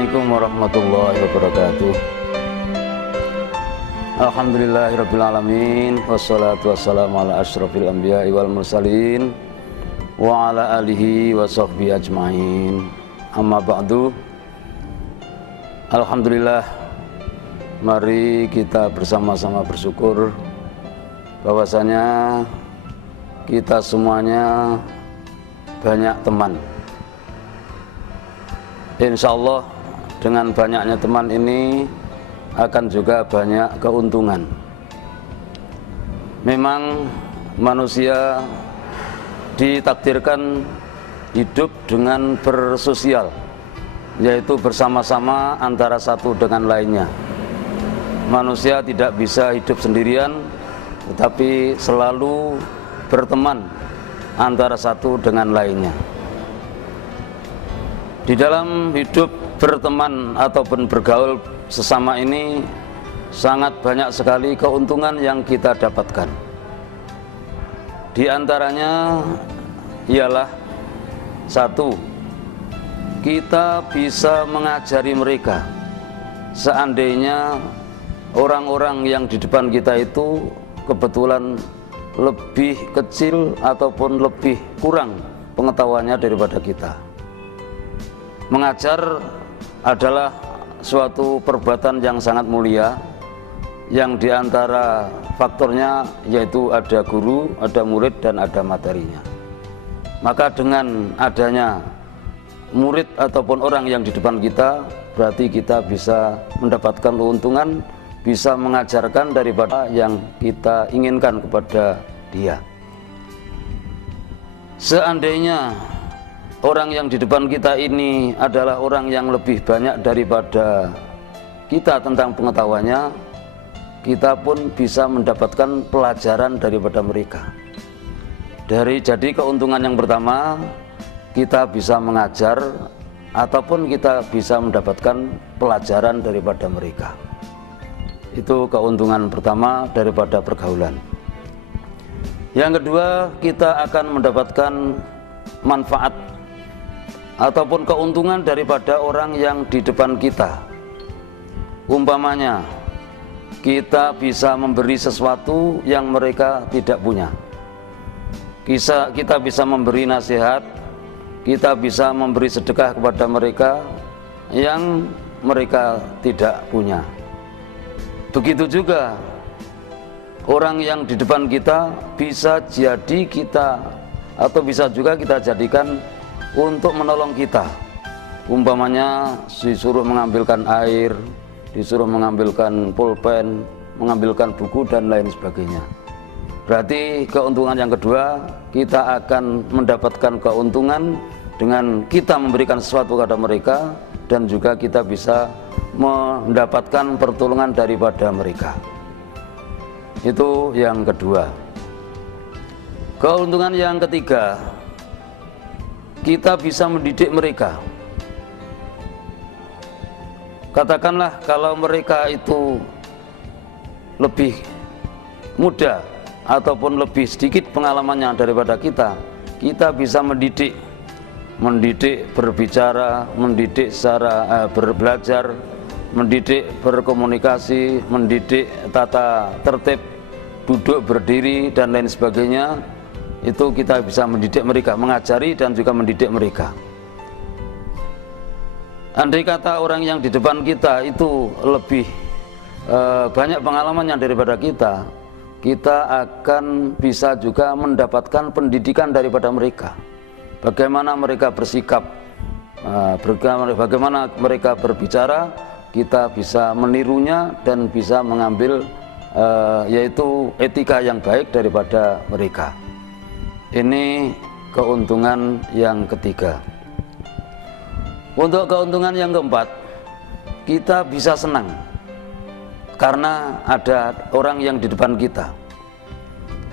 Assalamualaikum warahmatullahi wabarakatuh. Alhamdulillahirrabbilalamin. Wassalatu wassalamu ala ashrafil anbiya'i wal mursalin wa ala alihi wa sahbihi ajma'in. Amma ba'du. Alhamdulillah, mari kita bersama-sama bersyukur bahwasanya kita semuanya banyak teman. Insya Allah dengan banyaknya teman ini akan juga banyak keuntungan. Memang manusia ditakdirkan hidup dengan bersosial, yaitu bersama-sama antara satu dengan lainnya. Manusia tidak bisa hidup sendirian, tetapi selalu berteman antara satu dengan lainnya. Di dalam hidup berteman ataupun bergaul sesama ini sangat banyak sekali keuntungan yang kita dapatkan. Di antaranya ialah satu, kita bisa mengajari mereka. Seandainya orang-orang yang di depan kita itu kebetulan lebih kecil ataupun lebih kurang pengetahuannya daripada kita. Mengajar adalah suatu perbuatan yang sangat mulia, yang diantara faktornya yaitu ada guru, ada murid, dan ada materinya. Maka dengan adanya murid ataupun orang yang di depan kita, berarti kita bisa mendapatkan keuntungan, bisa mengajarkan daripada yang kita inginkan kepada dia. Seandainya orang yang di depan kita ini adalah orang yang lebih banyak daripada kita tentang pengetahuannya, kita pun bisa mendapatkan pelajaran daripada mereka. Jadi keuntungan yang pertama, kita bisa mengajar ataupun kita bisa mendapatkan pelajaran daripada mereka. Itu keuntungan pertama daripada pergaulan. Yang kedua, kita akan mendapatkan manfaat ataupun keuntungan daripada orang yang di depan kita. Umpamanya, kita bisa memberi sesuatu yang mereka tidak punya. Kita bisa memberi nasihat, kita bisa memberi sedekah kepada mereka yang mereka tidak punya. Begitu juga orang yang di depan kita bisa jadi kita, atau bisa juga kita jadikan untuk menolong kita. Umpamanya disuruh mengambilkan air, disuruh mengambilkan pulpen, mengambilkan buku, dan lain sebagainya. Berarti keuntungan yang kedua, kita akan mendapatkan keuntungan dengan kita memberikan sesuatu kepada mereka, dan juga kita bisa mendapatkan pertolongan daripada mereka. Itu yang kedua. Keuntungan yang ketiga, kita bisa mendidik mereka. Katakanlah kalau mereka itu lebih muda ataupun lebih sedikit pengalamannya daripada kita, kita bisa mendidik berbicara, mendidik secara berbelajar, mendidik berkomunikasi, mendidik tata tertib, duduk berdiri, dan lain sebagainya. Itu kita bisa mendidik mereka, mengajari dan juga mendidik mereka. Andai kata orang yang di depan kita itu lebih banyak pengalamannya daripada kita, kita akan bisa juga mendapatkan pendidikan daripada mereka. Bagaimana mereka bersikap, bagaimana mereka berbicara, kita bisa menirunya dan bisa mengambil yaitu etika yang baik daripada mereka. Ini keuntungan yang ketiga. Untuk keuntungan yang keempat, kita bisa senang karena ada orang yang di depan kita.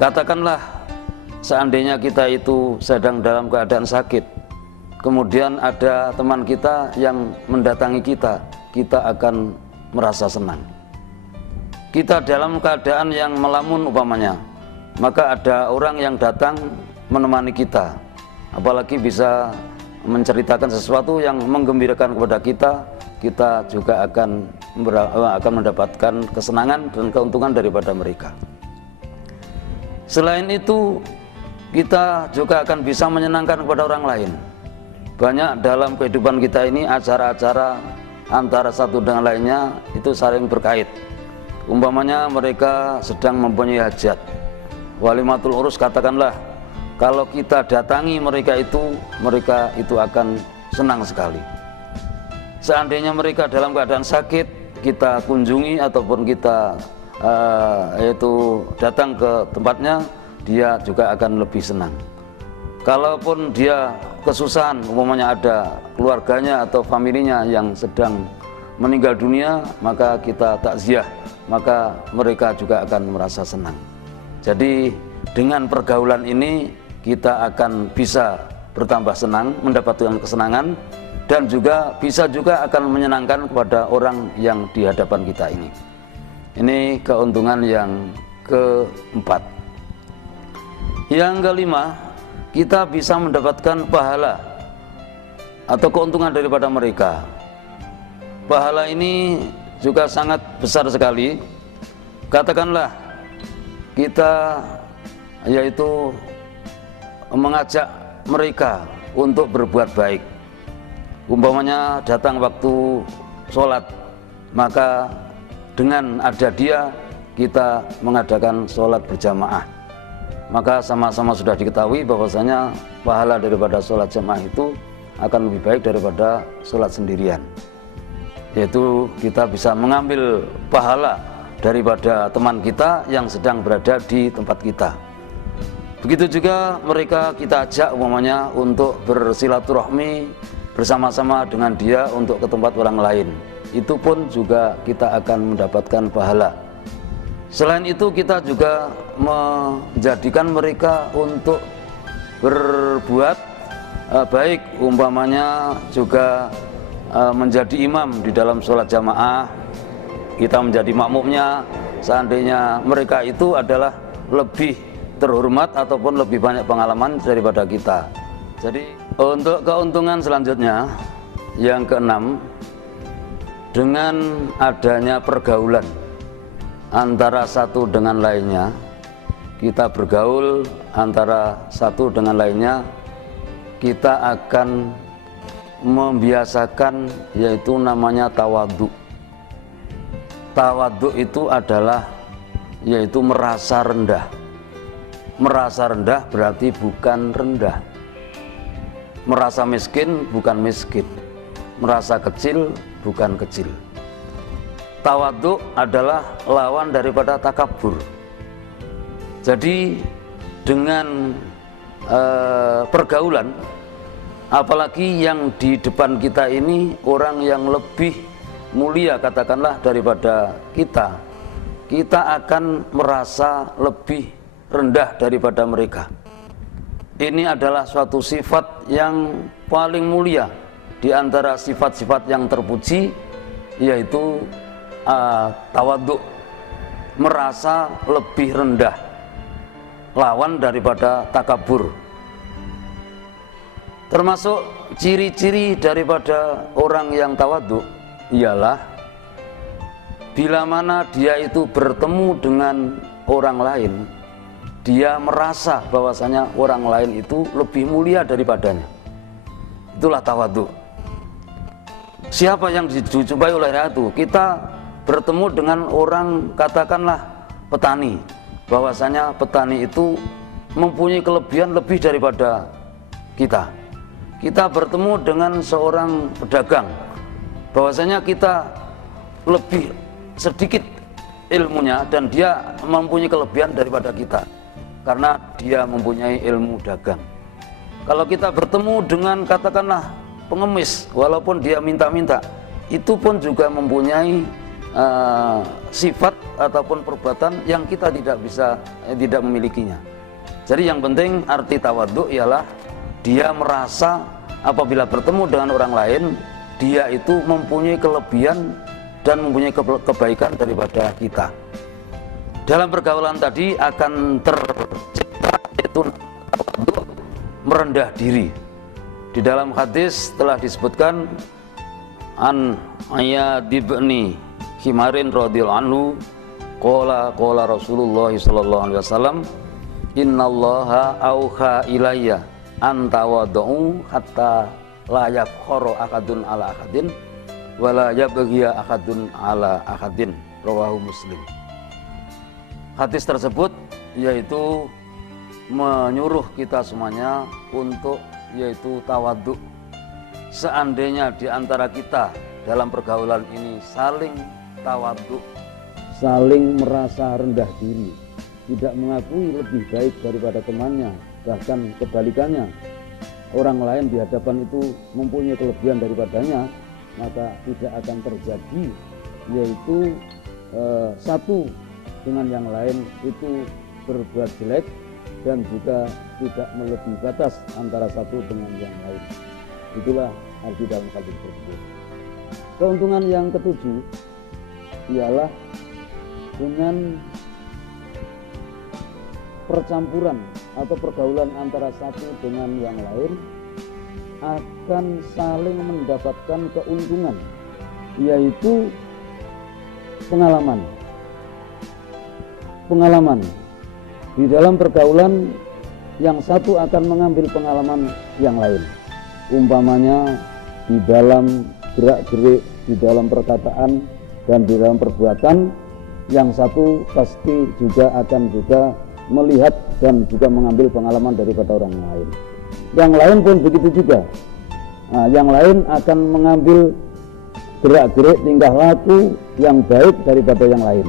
Katakanlah seandainya kita itu sedang dalam keadaan sakit, kemudian ada teman kita yang mendatangi kita, kita akan merasa senang. Kita dalam keadaan yang melamun umpamanya, maka ada orang yang datang menemani kita, apalagi bisa menceritakan sesuatu yang menggembirakan kepada kita, kita juga akan mendapatkan kesenangan dan keuntungan daripada mereka. Selain itu, kita juga akan bisa menyenangkan kepada orang lain. Banyak dalam kehidupan kita ini acara-acara antara satu dengan lainnya itu saling berkait. Umpamanya mereka sedang mempunyai hajat, walimatul urus, katakanlah, kalau kita datangi mereka itu akan senang sekali. Seandainya mereka dalam keadaan sakit, kita kunjungi ataupun kita datang ke tempatnya, dia juga akan lebih senang. Kalaupun dia kesusahan, umpamanya ada keluarganya atau familinya yang sedang meninggal dunia, maka kita takziah, maka mereka juga akan merasa senang. Jadi dengan pergaulan ini kita akan bisa bertambah senang, mendapatkan kesenangan, dan juga bisa juga akan menyenangkan kepada orang yang di hadapan kita ini. Ini keuntungan yang keempat. Yang kelima, kita bisa mendapatkan pahala atau keuntungan daripada mereka. Pahala ini juga sangat besar sekali. Katakanlah kita yaitu mengajak mereka untuk berbuat baik. Umpamanya datang waktu sholat, maka dengan ada dia kita mengadakan sholat berjamaah. Maka sama-sama sudah diketahui bahwasanya pahala daripada sholat jamaah itu akan lebih baik daripada sholat sendirian. Yaitu kita bisa mengambil pahala daripada teman kita yang sedang berada di tempat kita. Begitu juga mereka kita ajak umpamanya untuk bersilaturahmi bersama-sama dengan dia untuk ke tempat orang lain. Itu pun juga kita akan mendapatkan pahala. Selain itu kita juga menjadikan mereka untuk berbuat baik, umpamanya juga menjadi imam di dalam sholat jamaah. Kita menjadi makmumnya, seandainya mereka itu adalah lebih terhormat ataupun lebih banyak pengalaman daripada kita. Jadi untuk keuntungan selanjutnya yang keenam, dengan adanya pergaulan antara satu dengan lainnya, kita bergaul antara satu dengan lainnya, kita akan membiasakan yaitu namanya tawadhu. Tawadhu itu adalah yaitu merasa rendah. Merasa rendah berarti bukan rendah. Merasa miskin bukan miskin. Merasa kecil bukan kecil. Tawadhu adalah lawan daripada takabur. Jadi dengan pergaulan, apalagi yang di depan kita ini orang yang lebih mulia katakanlah daripada kita, kita akan merasa lebih rendah daripada mereka. Ini adalah suatu sifat yang paling mulia di antara sifat-sifat yang terpuji, yaitu tawadhu, merasa lebih rendah, lawan daripada takabur. Termasuk ciri-ciri daripada orang yang tawadhu ialah bila mana dia itu bertemu dengan orang lain, dia merasa bahwasanya orang lain itu lebih mulia daripadanya. Itulah tawadhu. Siapa yang dijumpai oleh ratu? Kita bertemu dengan orang katakanlah petani, bahwasanya petani itu mempunyai kelebihan lebih daripada kita. Kita bertemu dengan seorang pedagang, bahwasanya kita lebih sedikit ilmunya dan dia mempunyai kelebihan daripada kita karena dia mempunyai ilmu dagang. Kalau kita bertemu dengan katakanlah pengemis, walaupun dia minta-minta, itu pun juga mempunyai sifat ataupun perbuatan yang kita tidak memilikinya. Jadi yang penting arti tawadhu ialah dia merasa apabila bertemu dengan orang lain, dia itu mempunyai kelebihan dan mempunyai kebaikan daripada kita. Dalam pergaulan tadi akan tercipta yaitu merendah diri. Di dalam hadis telah disebutkan an Ayyad ibni Himarin radhiyallahu anhu qala Rasulullah sallallahu alaihi wasallam innallaha auha ilayya anta wadu'u hatta la yakhuru akadun ala akadin wala yabghiya akadun ala akadin, rawahu Muslim. Hadis tersebut yaitu menyuruh kita semuanya untuk yaitu tawadhu. Seandainya di antara kita dalam pergaulan ini saling tawadhu, saling merasa rendah diri, tidak mengakui lebih baik daripada temannya, bahkan kebalikannya, orang lain di hadapan itu mempunyai kelebihan daripadanya, maka tidak akan terjadi yaitu satu dengan yang lain itu berbuat jelek dan juga tidak melebihi batas antara satu dengan yang lain. Itulah arti dalam hadis tersebut. Keuntungan yang ketujuh ialah dengan percampuran atau pergaulan antara satu dengan yang lain akan saling mendapatkan keuntungan, yaitu pengalaman. Di dalam pergaulan yang satu akan mengambil pengalaman yang lain. Umpamanya di dalam gerak-gerik, di dalam perkataan dan di dalam perbuatan, yang satu pasti juga akan melihat dan juga mengambil pengalaman daripada orang lain. Yang lain pun begitu juga. Nah, yang lain akan mengambil gerak-gerik tingkah laku yang baik daripada yang lain.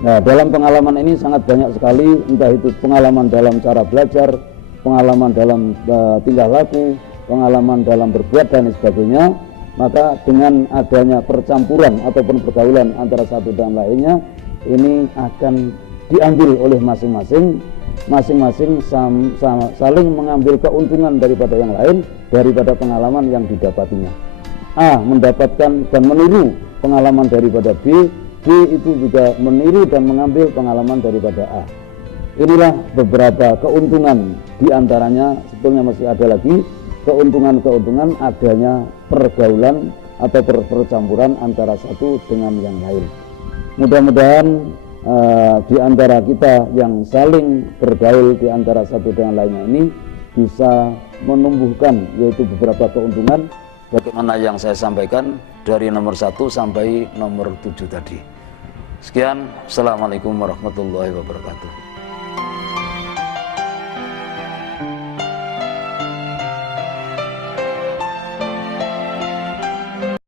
Nah, dalam pengalaman ini sangat banyak sekali, entah itu pengalaman dalam cara belajar, pengalaman dalam tingkah laku, pengalaman dalam berbuat dan sebagainya. Maka dengan adanya percampuran ataupun pergaulan antara satu dan lainnya, ini akan diambil oleh masing-masing saling mengambil keuntungan daripada yang lain, daripada pengalaman yang didapatinya. A mendapatkan dan meniru pengalaman daripada B, B itu juga meniru dan mengambil pengalaman daripada A. Inilah beberapa keuntungan, diantaranya sebetulnya masih ada lagi keuntungan-keuntungan adanya pergaulan atau percampuran antara satu dengan yang lain. Mudah-mudahan di antara kita yang saling bergaul di antara satu dengan lainnya ini bisa menumbuhkan yaitu beberapa keuntungan bagaimana yang saya sampaikan dari nomor 1 sampai nomor 7 tadi. Sekian, Assalamualaikum warahmatullahi wabarakatuh.